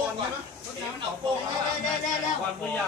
รใช่ไหมรดน้ำขอพรเร็วขอพรผู้ใหญ่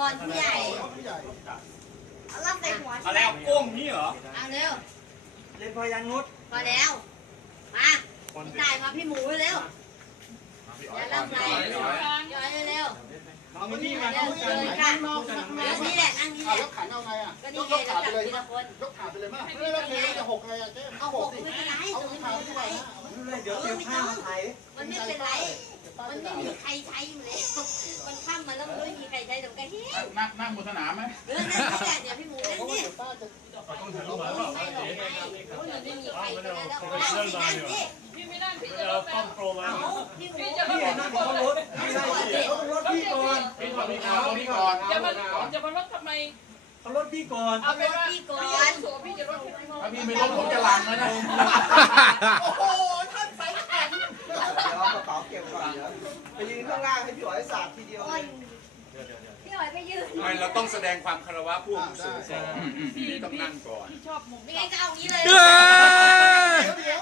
เอารับใส่หัวอะไรโก้งนี่เหรอเอาเร็วเล่นพยัญนุษพอแล้วมาจ่ายมาพี่หมูเร็วอย่ารับใส่ย่อยเร็วเอามาที่มาเร็วเลยค่ะนี่แหละนั่งนี่แหละยกขันเอาไงอ่ะก็ยนี่กไงขาเราไปจับเลยทีละคนยกขาไปเลยมั้ยไม่แล้วเทจะหกไงอ่ะเจ๊เอาหกไม่เป็นไรเอาตรงนี้ขาไม่ไปเป็นไหไรนเดี๋ยวเตรียมข้าวไทยมันไม่เป็นไรมันไม่มีใครใช้อยู่แล้วมันข้ามมาแล้วมันไม่มีใครใช้ตรงกระเทียมนั่งบนสนามไหมนั่นนี่แหละเดี๋ยวพี่หมูนั่นนี่ป้าจะไม่หลงไม่มันไม่มีใครไปแล้วนั่งสิพี่ไม่นั่งพี่จะรถแล้ต้วองโปรมาเอาพี่หมูพี่จะรพี่ถนั่งบนรถไม่ได้เอารถพี่ก่อนพี่ก่อนพี่ก่อนพี่ก่อนจะมารถทำไมเอารถพี่ก่อนเอาเป็นว่าพี่สวพี่จะรถพี่ไม่ถ้าพี่ไม่ลดผมจะหลังแล้วนะโอ้โหท่านใส่แข็งเดี๋ยวเอากระเป๋าเก็บก่อนเดี๋ยวไปยืนข้างล่างให้พี่อ๋อยสาดทีเดียวเลยพี่หอยไปยืนไม่เราต้องแสดงความคารวะผู้อาวุโสก่อนพี่ต้องนั่งก่อนพี่ชอบมุมไม่งั้นก็เอางี้เลยเดี๋ยว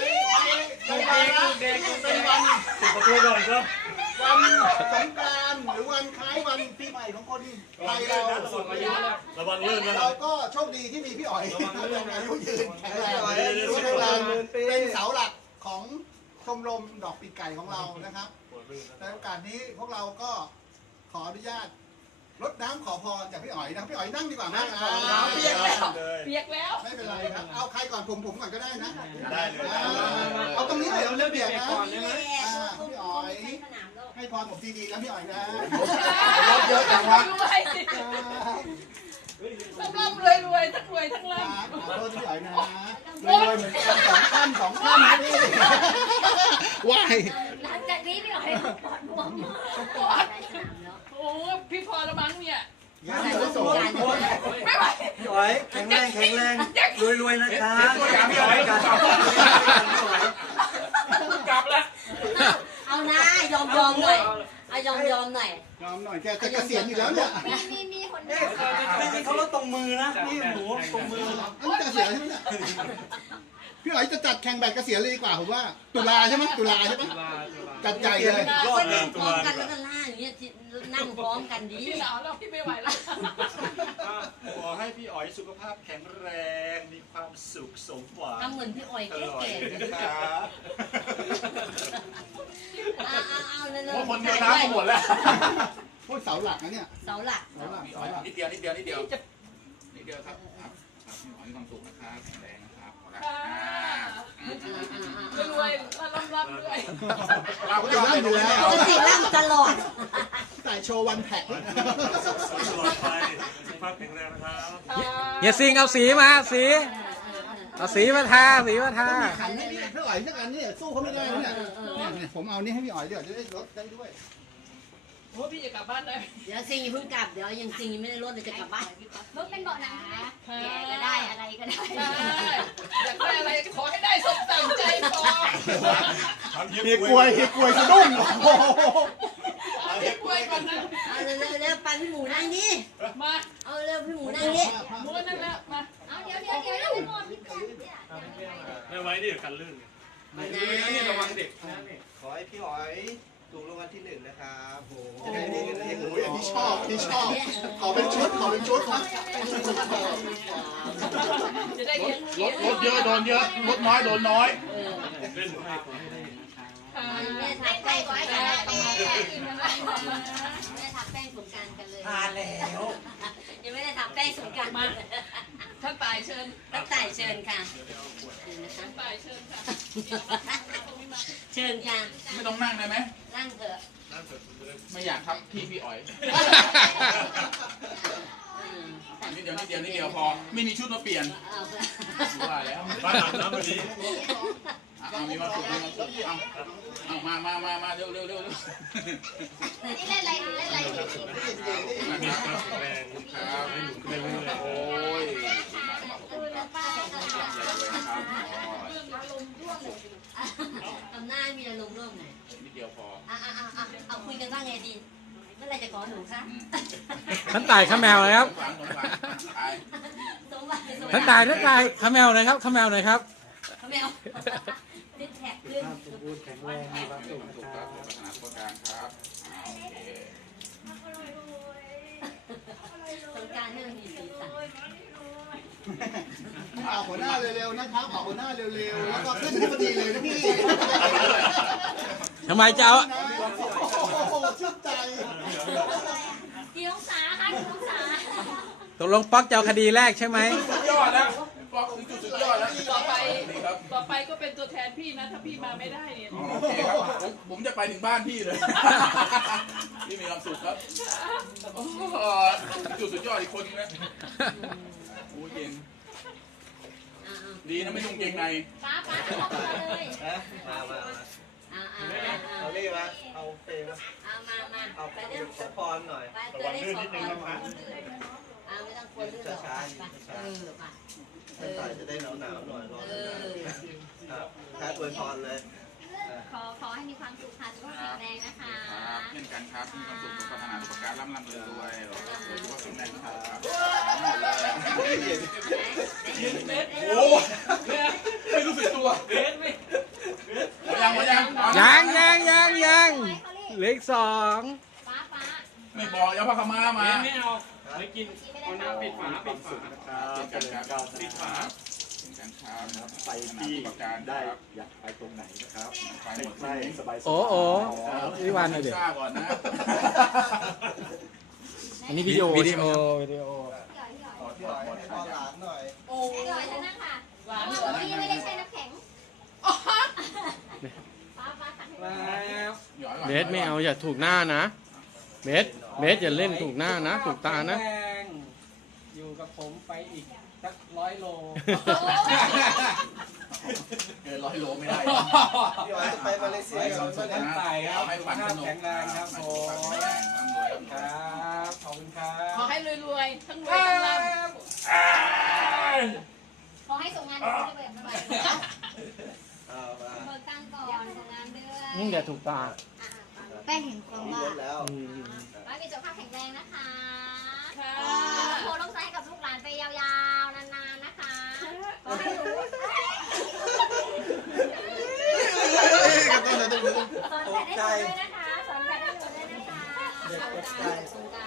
เป็นวันปิดประตูก่อนครับวันสงกรานต์หรือวันคล้ายวันปีใหม่ของคนไทยเราระวังลื่นนะคเรารับก็โชคดีที่มีพี่อ๋อยอายุยืนแข็งแรงรู้แข็งแรงเป็นเสาหลักของชมรมดอกปีกไก่ของเรานะครับในโอกาสนี้พวกเราก็ขออนุญาตรดน้ำขอพรจากพี่อ๋อยนะพี่อ๋อยนั่งดีกว่านะเปียกแล้วเปียกแล้วไม่เป็นไรครับเอาใครก่อนผมก่อนก็ได้นะได้เลยเอาตรงนี้เลยเรื่องเบียดนะนี่แหละพี่หอยสนามโลกให้พรผมดีๆนะพี่อ๋อยนะรถเยอะจังวะรวยทั้งร่ำรวยรวยทั้งรวยทั้งร่ขอโทษพี่อ๋อยนะรวยเหมือนกันสองท่านนะพี่ว้ายหลังจากนี้พี่หอยปอดบวมำโอ้พี่พอละมั้งเนี่ยงานที่ส่งไม่ไหวพี่อ๋อยแข็งแรงรวยๆนะคะตัวอย่างพี่อ๋อยกลับแล้วเอานะยอมหน่อยเอายอมหน่อยยอมหน่อยแกจะเกษียณอยู่แล้วเนี่ยมีคนนี่นี่เขาลดตรงมือนะนี่หมูตรงมืออันนี้เกษียณใช่ไหมเนี่ยพี่อ๋อยจะจัดแข่งแบดเกษียณเลยดีกว่าผมว่าตุลาใช่ไหมจัดใหญ่เลยก็นั่งพร้อมกันแล้วก็ล่าอย่างเงี้ยนั่งพร้อมกันดีพี่หนาวแล้วพี่ไม่ไหวแล้วขอให้พี่อ๋อยสุขภาพแข็งแรงมีความสุขสมหวังทำเหมือนพี่อ่อยตลอดแก่นะครับเอาเลยเพราะคนเดียวน้ำก็หมดแล้วพูดเสาหลักนะเนี่ยเสาหลักพี่อ๋อยนิดเดียวครับนิดเดียวครับพี่อ๋อยมีความสุขนะครับแข็งแรงนะครับขอละรวยร่ำด้วยเราก็จะนั่งอยู่แล้วปกติล่ำตลอดใส่โชว์วันแพ็คตลอดไปสุขภาพแข็งแรงนะครับอย่าซิงเอาสีมาเอาสีมาทาขันให้พี่อ๋อยสักอันนี่สู้เขาไม่ได้เนี่ยผมเอานี่ให้พี่อ๋อยเดี๋ยวจะได้ลดได้ด้วยโอ้พี่จะกลับบ้านได้เดี๋ยวซิงเพิ่งกลับเดี๋ยวยังซิงไม่ได้รถเลยจะกลับบ้านรถเป็นเบาะหนังแก่ก็ได้อะไรก็ได้อยากได้อะไรขอให้ได้สมตั้งใจพอเฮียกลวยสะดุ้งโอ้โหเก็บกล้วยก่อนนะเอาเร็วไปพี่หมูนั่งดิมาเอาเร็วพี่หมูนั่งดิม้วนนั่นแหละมาเอาเดี๋ยวไม่หมดพี่แจ๊คเนี่ยไม่ไว้ดิกันลื่นนี่ระวังเด็กขอให้พี่อ๋อยถูกรางวัลที่1นะครับโอ้โอ้จะได้มีเงินโหเลี้ยงอันนี้ชอบขอเป็นชุดนะจะได้เลี้ยงรถเยอะโดนเยอะรถน้อยโดนน้อยเล่นให้ก่อนแม่ทับแป้งสงการแม่ทับแป้งสงการกันเลยทานแล้วยังไม่ได้ทับแป้งสงการมาท่านตายเชิญตั้งแต่เชิญค่ะท่านตายเชิญค่ะเชิญค่ะไม่ต้องนั่งได้ไหมนั่งเถอะไม่อยากทับพี่อ๋อยนิดเดียวพอไม่มีชุดมาเปลี่ยนเอาเถอะว่าแล้วบ้านอาบน้ำวันนี้มีความสุขเอามาเร็วนี่เล่นอะไรเล่นอะไรนะครับแรงครับโอ้ยทำหน้ามีอารมณ์ร่วมหน่อยนิดเดียวพอเอาคุยกันว่าไงดีเมื่อไรจะขอหนูคะท่านตายข้าแมวเลยครับสมหวังตายสมบัติท่านตายข้าแมวหน่อยครับข้าแมวหน่อยครับแมวติดแท็กขึ้นสมบูรณ์แข็งแรงมีความสุขนะครับกลางครับโอเคสงกรารเรื่องมีสีสันออกหัวหน้าเร็วๆนะครับออกหัวหน้าเร็วๆแล้วก็ขึ้นที่พอดีเลยนะพี่ทำไมจะเอาโอ้โหชื่นใจกี่องศาคะกี่องศาตกลงป๊อกจะเอาคดีแรกใช่ไหมสุดยอดแล้วป๊อกถึงจุดสุดยอดแล้วต่อไปนี่ครับต่อไปก็เป็นตัวแทนพี่นะ ถ้าพี่มาไม่ได้เนี่ยโอเคครับผมจะไปถึงบ้านพี่เลย พี่มีความสุขครับโอ้โหจุดสุดยอดอีกคนนึงนะโอ้เย็นดีนะไม่ยุ่งเกงในป้าเข้ามาเลยฮะมาเอานี่มาเอาเฟรมมามาเอาไปไปเรื่เรื่ออง งพรหน่อยไปจะได้สองคนไม่ต้องกลัวเรื่องหรอกไปจะได้หนาวๆหน่อยร้อนเออครับแพทย์อวยพรเลยขอให้มีความสุขค่ะสุขภาพแข็งแรงนะคะครับเช่นกันครับมีความสุขสุขภาพทุกประการร่ำรวยรวยสุขภาพแข็งแรงนะครับโอ้ไม่รู้สึกตัวยังยังเหล็กสองป้าไม่บอกอย่าพาขมามาไม่เอาไม่กินเอาน้ำปิดฝาเช่นกันครับปิดฝาเช่นกันครับไปที่ประการได้อยากไปตรงไหนนะครับไปหมดได้สบายโอ้วิวันหน่อยเดี๋ยวทราบก่อนนะอันนี้วิดีโอพี่หอยพี่หอยให้พรหลานหน่อยโอ้พี่หอยท่านนั่งค่ะหลานพี่ไม่ได้ใช้น้ำแข็งป้าขัดให้เบสไม่เอาอย่าถูกหน้านะเบสอย่าเล่นถูกหน้านะถูกตานะอยู่กับผมไปอีกสัก100 โลเกิน100 โลไม่ได้พี่หอยจะไปมาเลเซียกับเพื่อนตายครับให้ฝันสนุกแข็งแรงครับผมร่ำรวยครับขอบคุณครัขอบ ให้รวยๆทั้งรวยทั้งร่ำขอให้ส่งงานดีๆแบบนั้นเอามาเบิกตังก่อนส่งงานด้วยนี่อย่าถูกตาแป้งเห็นความว่าเยอะแล้วป้ามีสุขภาพแข็งแรงนะคะค่ะโทรลงใจให้กับลูกหลานไปยาวๆ นานๆ นะคะขอให้หนูสอนแผนให้หนูด้วยนะคะ สอนแผนให้หนูด้วยนะคะสงการ